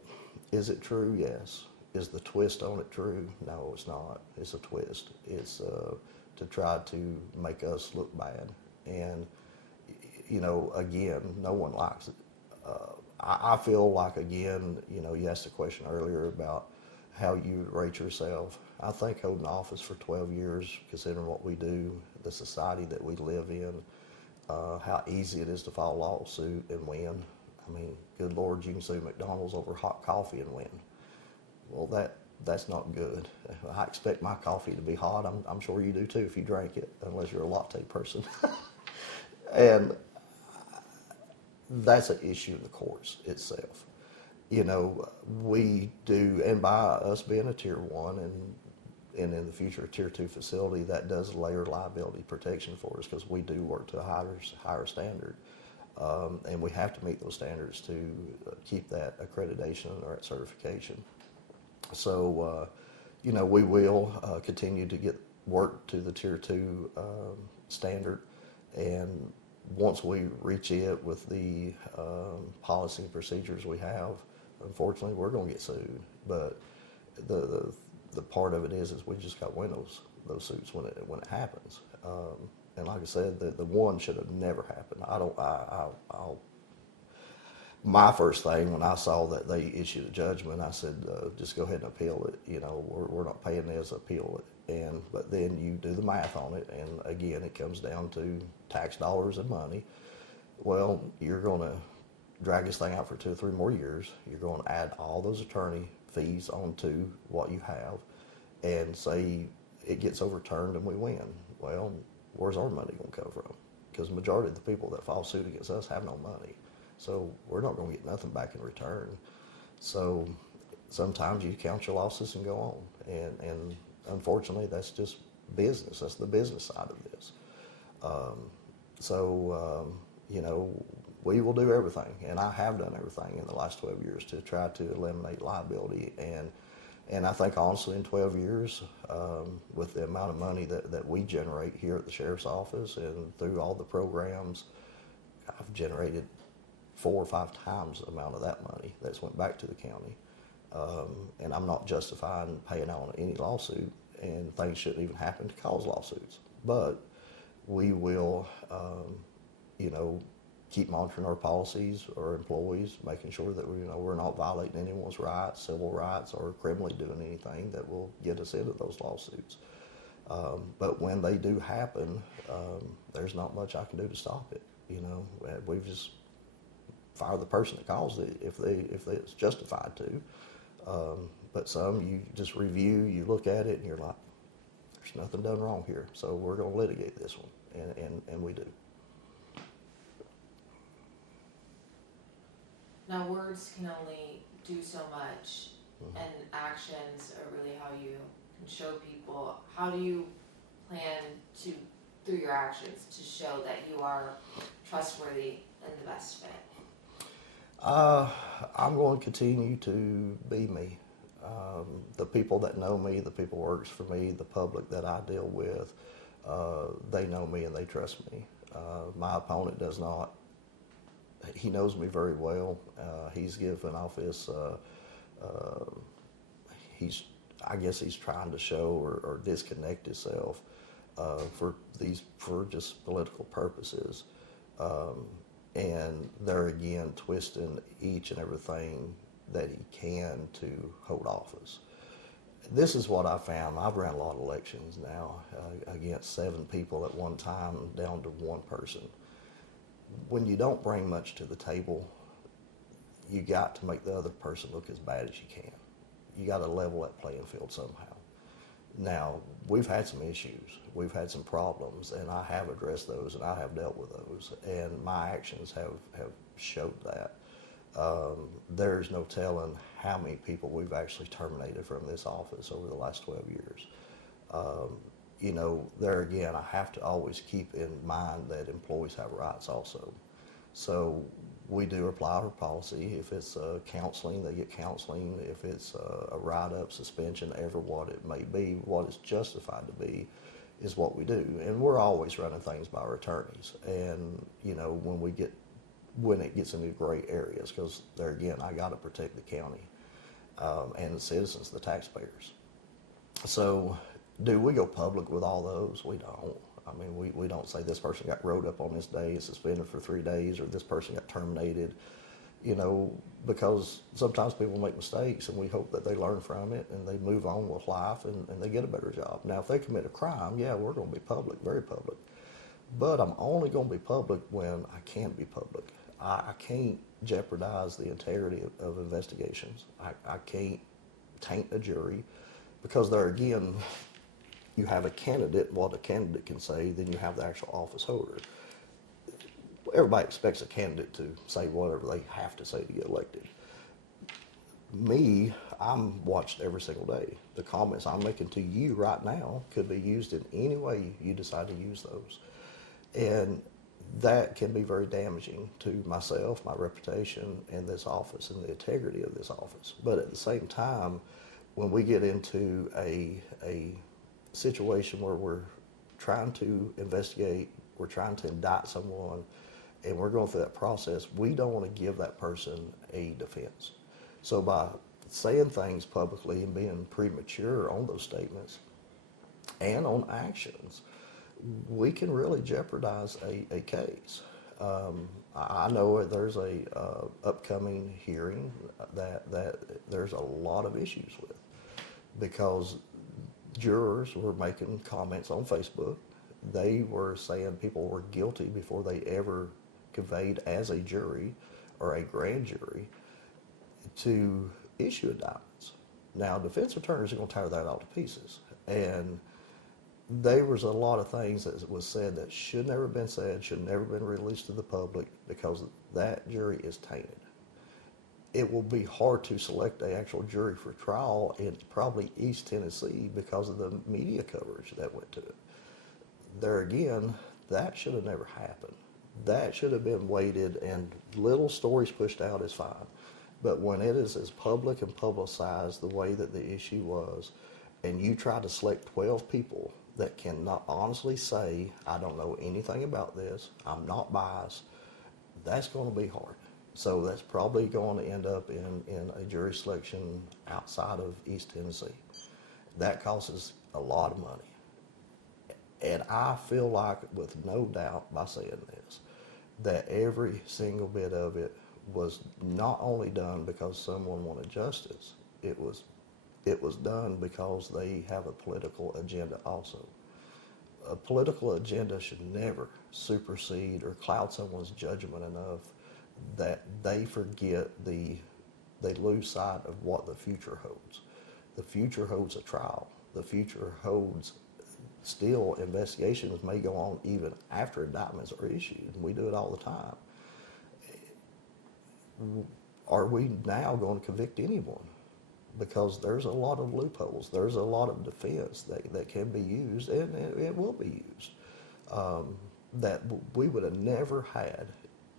is it true? Yes. Is the twist on it true? No, it's not. It's a twist. It's to try to make us look bad. And, you know, again, no one likes it. I feel like, again, you know, you asked a question earlier about how you rate yourself. I think holding office for 12 years, considering what we do, the society that we live in, how easy it is to file a lawsuit and win. I mean, good Lord, you can sue McDonald's over hot coffee and win. Well, that's not good. I expect my coffee to be hot. I'm sure you do too if you drank it, unless you're a latte person. And that's an issue in the courts itself. You know, we do, and by us being a Tier 1 and in the future a Tier 2 facility, that does layer liability protection for us because we do work to a higher standard. And we have to meet those standards to keep that accreditation or that certification. So, you know, we will continue to get work to the Tier 2 standard, and once we reach it with the policy and procedures we have, unfortunately, we're going to get sued. But the part of it is we just got to win those suits when it happens. And like I said, the one should have never happened. My first thing when I saw that they issued a judgment, I said, just go ahead and appeal it. You know, we're not paying this, appeal it. But then you do the math on it, and again, it comes down to tax dollars and money. Well, you're going to drag this thing out for 2 or 3 more years. You're going to add all those attorney fees onto what you have, and say it gets overturned and we win. Well, where's our money going to come from? Because the majority of the people that file suit against us have no money. So we're not going to get nothing back in return. So sometimes you count your losses and go on. And unfortunately, that's just business. That's the business side of this. You know, we will do everything, and I have done everything in the last 12 years to try to eliminate liability. And I think honestly in 12 years, with the amount of money that we generate here at the Sheriff's Office and through all the programs, I've generated 4 or 5 times the amount of that money that's went back to the county. And I'm not justifying paying out on any lawsuit, and things shouldn't even happen to cause lawsuits. But we will, you know, keep monitoring our policies, our employees, making sure that we're not violating anyone's rights, civil rights, or criminally doing anything that will get us into those lawsuits. But when they do happen, there's not much I can do to stop it. You know, we've just fire the person that caused it if it's justified to. But some you just review, you look at it, and you're like, There's nothing done wrong here, so we're going to litigate this one, and we do. Now, words can only do so much, and actions are really how you can show people. How do you plan to, through your actions, to show that you are trustworthy and the best fit? I'm going to continue to be me. The people that know me, the people who works for me, the public that I deal with, they know me and they trust me. My opponent does not. He knows me very well. He's given office. I guess he's trying to show or disconnect himself for just political purposes. And they're again twisting each and everything that he can to hold office. This is what I found. I've ran a lot of elections now against 7 people at one time, down to 1 person. When you don't bring much to the table, you got to make the other person look as bad as you can. You got to level that playing field somehow. Now, we've had some issues, we've had some problems, and I have addressed those and I have dealt with those, and my actions have showed that. There's no telling how many people we've actually terminated from this office over the last 12 years. You know, there again, I have to always keep in mind that employees have rights also. So we do apply our policy. If it's counseling, they get counseling. If it's a write-up, suspension, ever what it may be, what it's justified to be is what we do. And we're always running things by our attorneys. And, you know, when it gets into gray areas, because there again, I got to protect the county and the citizens, the taxpayers. So do we go public with all those? We don't. I mean, we don't say this person got wrote up on this day, suspended for 3 days, or this person got terminated, you know, because sometimes people make mistakes and we hope that they learn from it and they move on with life and they get a better job. Now, if they commit a crime, yeah, we're going to be public, very public. But I'm only going to be public when I can be public. I can't jeopardize the integrity of investigations. I can't taint a jury, because there again, you have a candidate, what a candidate can say, then you have the actual office holder. Everybody expects a candidate to say whatever they have to say to get elected. Me, I'm watched every single day. The comments I'm making to you right now could be used in any way you decide to use those. And that can be very damaging to myself, my reputation, and this office, and the integrity of this office. But at the same time, when we get into a situation where we're trying to investigate, we're trying to indict someone, and we're going through that process, we don't want to give that person a defense. So by saying things publicly and being premature on those statements and on actions, we can really jeopardize a case. I know there's a upcoming hearing that there's a lot of issues with, because jurors were making comments on Facebook. They were saying people were guilty before they ever conveyed as a jury or a grand jury to issue indictments. Now, defense attorneys are going to tear that all to pieces. And there was a lot of things that was said that should never have been said, should never have been released to the public, because that jury is tainted. It will be hard to select an actual jury for trial in probably East Tennessee because of the media coverage that went to it. There again, that should have never happened. That should have been waited, and little stories pushed out is fine. But when it is as public and publicized the way that the issue was, and you try to select 12 people that cannot honestly say, I don't know anything about this, I'm not biased, that's going to be hard. So that's probably going to end up in a jury selection outside of East Tennessee. That costs a lot of money. And I feel like, with no doubt by saying this, that every single bit of it was not only done because someone wanted justice, it was done because they have a political agenda also. A political agenda should never supersede or cloud someone's judgment enough that they forget they lose sight of what the future holds. The future holds a trial. The future holds still investigations may go on even after indictments are issued. We do it all the time. Are we now going to convict anyone? Because there's a lot of loopholes. There's a lot of defense that can be used, and it will be used, that we would have never had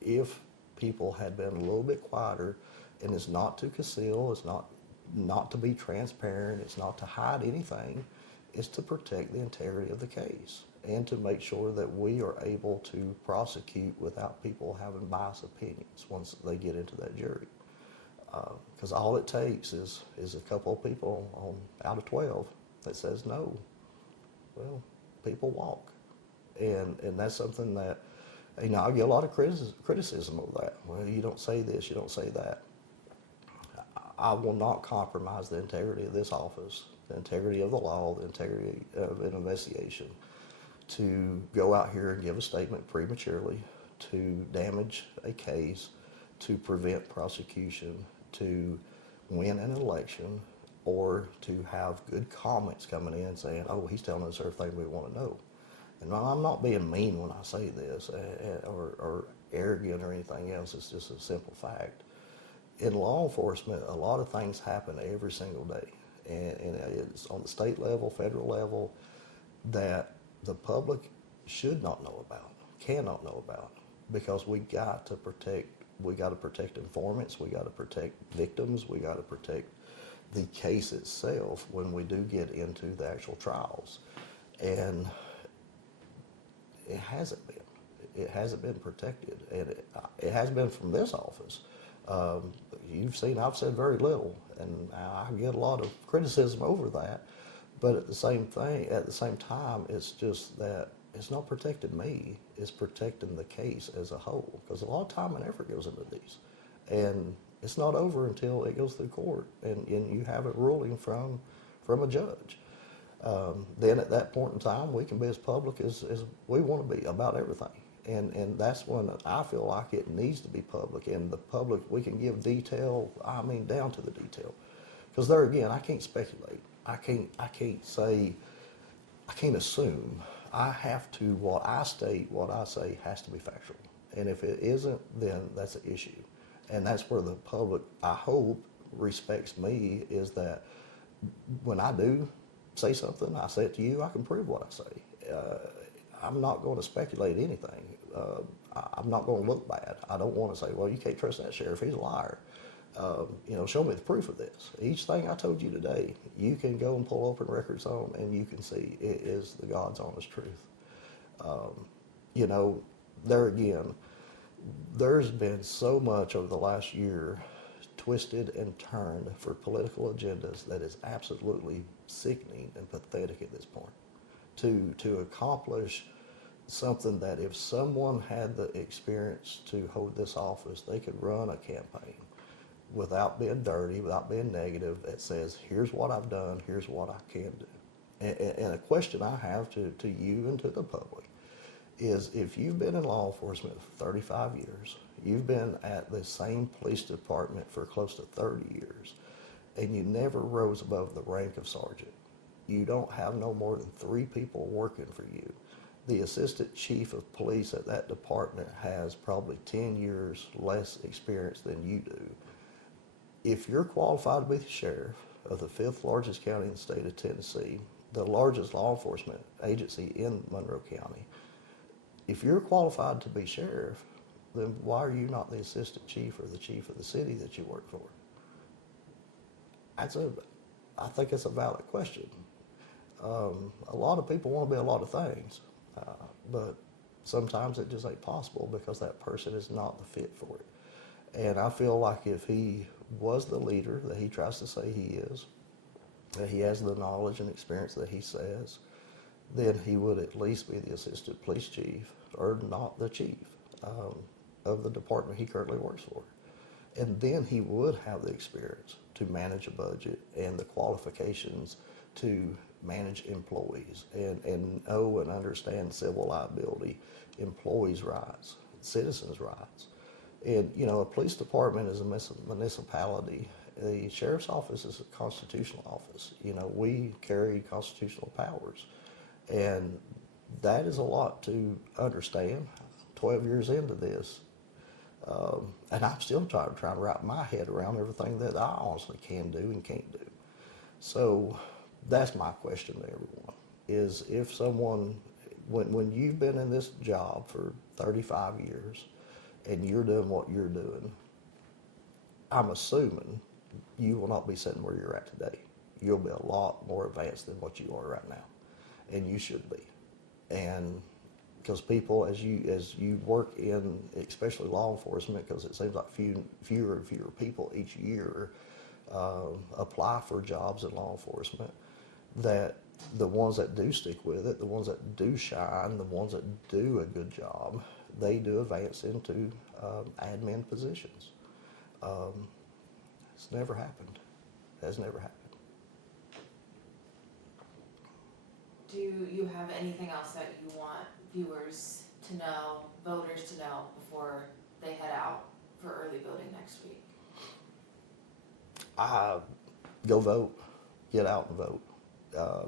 if people had been a little bit quieter. And it's not to conceal, it's not to be transparent, it's not to hide anything. It's to protect the integrity of the case and to make sure that we are able to prosecute without people having biased opinions once they get into that jury. Because all it takes is a couple of people out of 12 that says no. Well, people walk. And that's something that, I get a lot of criticism of that. Well, you don't say this, you don't say that. I will not compromise the integrity of this office, the integrity of the law, the integrity of an investigation, to go out here and give a statement prematurely, to damage a case, to prevent prosecution, to win an election, or to have good comments coming in saying, oh, he's telling us everything we want to know. And I'm not being mean when I say this or arrogant or anything else. It's just a simple fact. In law enforcement, a lot of things happen every single day. And it's on the state level, federal level, that the public should not know about, cannot know about, because we got to protect informants, we got to protect victims, we got to protect the case itself when we do get into the actual trials. And it hasn't been. It hasn't been protected, and it hasn't been from this office. You've seen I've said very little, and I get a lot of criticism over that. But at the same time, it's just that it's not protecting me. It's protecting the case as a whole, because a lot of time and effort goes into these, and it's not over until it goes through court and you have a ruling from a judge. Then at that point in time, we can be as public as we want to be about everything. And that's when I feel like it needs to be public. And the public, we can give detail, down to the detail. Because there again, I can't speculate. I can't say, I can't assume. I have to, what I state, what I say has to be factual. And if it isn't, then that's an issue. And that's where the public, I hope, respects me, is that when I do say something, I say it to you, I can prove what I say. I'm not going to speculate anything. I'm not going to look bad. I don't want to say, well, you can't trust that sheriff, he's a liar. Show me the proof of this. Each thing I told you today, you can go and pull open records on, and you can see it is the God's honest truth. There again, there's been so much over the last year twisted and turned for political agendas that is absolutely sickening and pathetic at this point. To accomplish something that if someone had the experience to hold this office, they could run a campaign without being dirty, without being negative, that says, here's what I've done, here's what I can do. And a question I have to you and to the public is, if you've been in law enforcement for 35 years, you've been at the same police department for close to 30 years, and you never rose above the rank of sergeant, you don't have no more than 3 people working for you. The assistant chief of police at that department has probably 10 years less experience than you do. If you're qualified to be the sheriff of the 5th largest county in the state of Tennessee, the largest law enforcement agency in Monroe County, if you're qualified to be sheriff, then why are you not the assistant chief or the chief of the city that you work for? I think it's a valid question. A lot of people want to be a lot of things, but sometimes it just ain't possible because that person is not the fit for it. And I feel like if he was the leader that he tries to say he is, that he has the knowledge and experience that he says, then he would at least be the assistant police chief, or not the chief of the department he currently works for. And then he would have the experience to manage a budget and the qualifications to manage employees and know and understand civil liability, employees' rights, citizens' rights. And, a police department is a municipality. The sheriff's office is a constitutional office. We carry constitutional powers. And that is a lot to understand 12 years into this. And I'm still trying to wrap my head around everything that I honestly can do and can't do. So that's my question to everyone, is if someone, when you've been in this job for 35 years and you're doing what you're doing, I'm assuming you will not be sitting where you're at today. You'll be a lot more advanced than what you are right now, and you should be. And because people, as you work in, especially law enforcement, because it seems like fewer and fewer people each year apply for jobs in law enforcement, that the ones that do stick with it, the ones that do shine, the ones that do a good job, they do advance into admin positions. It's never happened. Has never happened. Do you have anything else that you want viewers to know, voters to know, before they head out for early voting next week? Go vote. Get out and vote.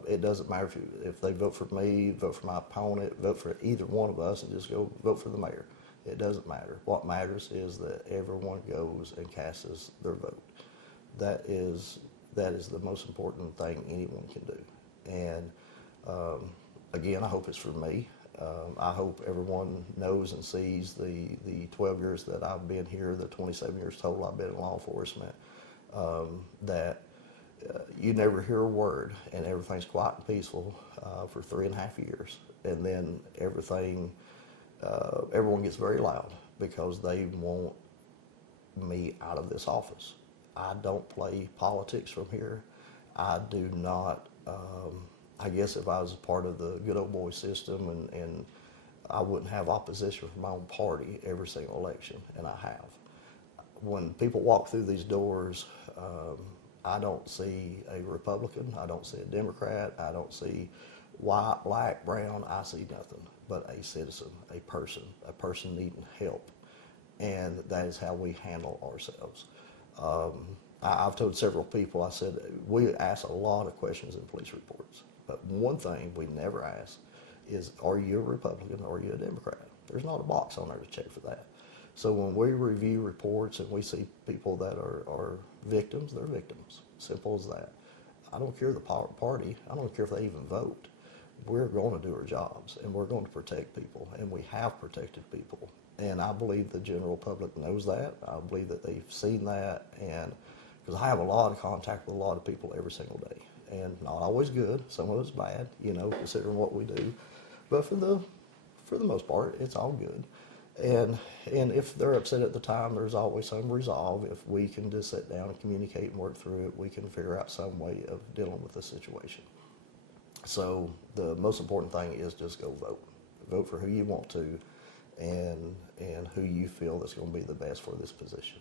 It doesn't matter if they vote for me, vote for my opponent, vote for either one of us, and just go vote for the mayor. It doesn't matter. What matters is that everyone goes and casts their vote. That is the most important thing anyone can do. And again, I hope it's for me. I hope everyone knows and sees the 12 years that I've been here, the 27 years total I've been in law enforcement, that you never hear a word and everything's quiet and peaceful for 3.5 years. And then everyone gets very loud because they want me out of this office. I don't play politics from here. I do not, I guess if I was a part of the good old boy system and I wouldn't have opposition from my own party every single election, and I have. When people walk through these doors, I don't see a Republican, I don't see a Democrat, I don't see white, black, brown, I see nothing but a citizen, a person needing help. And that is how we handle ourselves. I've told several people, I said, we ask a lot of questions in police reports, but one thing we never ask is, are you a Republican or are you a Democrat? There's not a box on there to check for that. So when we review reports and we see people that are victims, they're victims. Simple as that. I don't care the party. I don't care if they even vote. We're going to do our jobs, and we're going to protect people, and we have protected people. And I believe the general public knows that. I believe that they've seen that, and because I have a lot of contact with a lot of people every single day, and not always good. Some of it's bad, considering what we do. But for the most part, it's all good. And if they're upset at the time, there's always some resolve. If we can just sit down and communicate and work through it, we can figure out some way of dealing with the situation. So the most important thing is just go vote. Vote for who you want to and who you feel that's going to be the best for this position.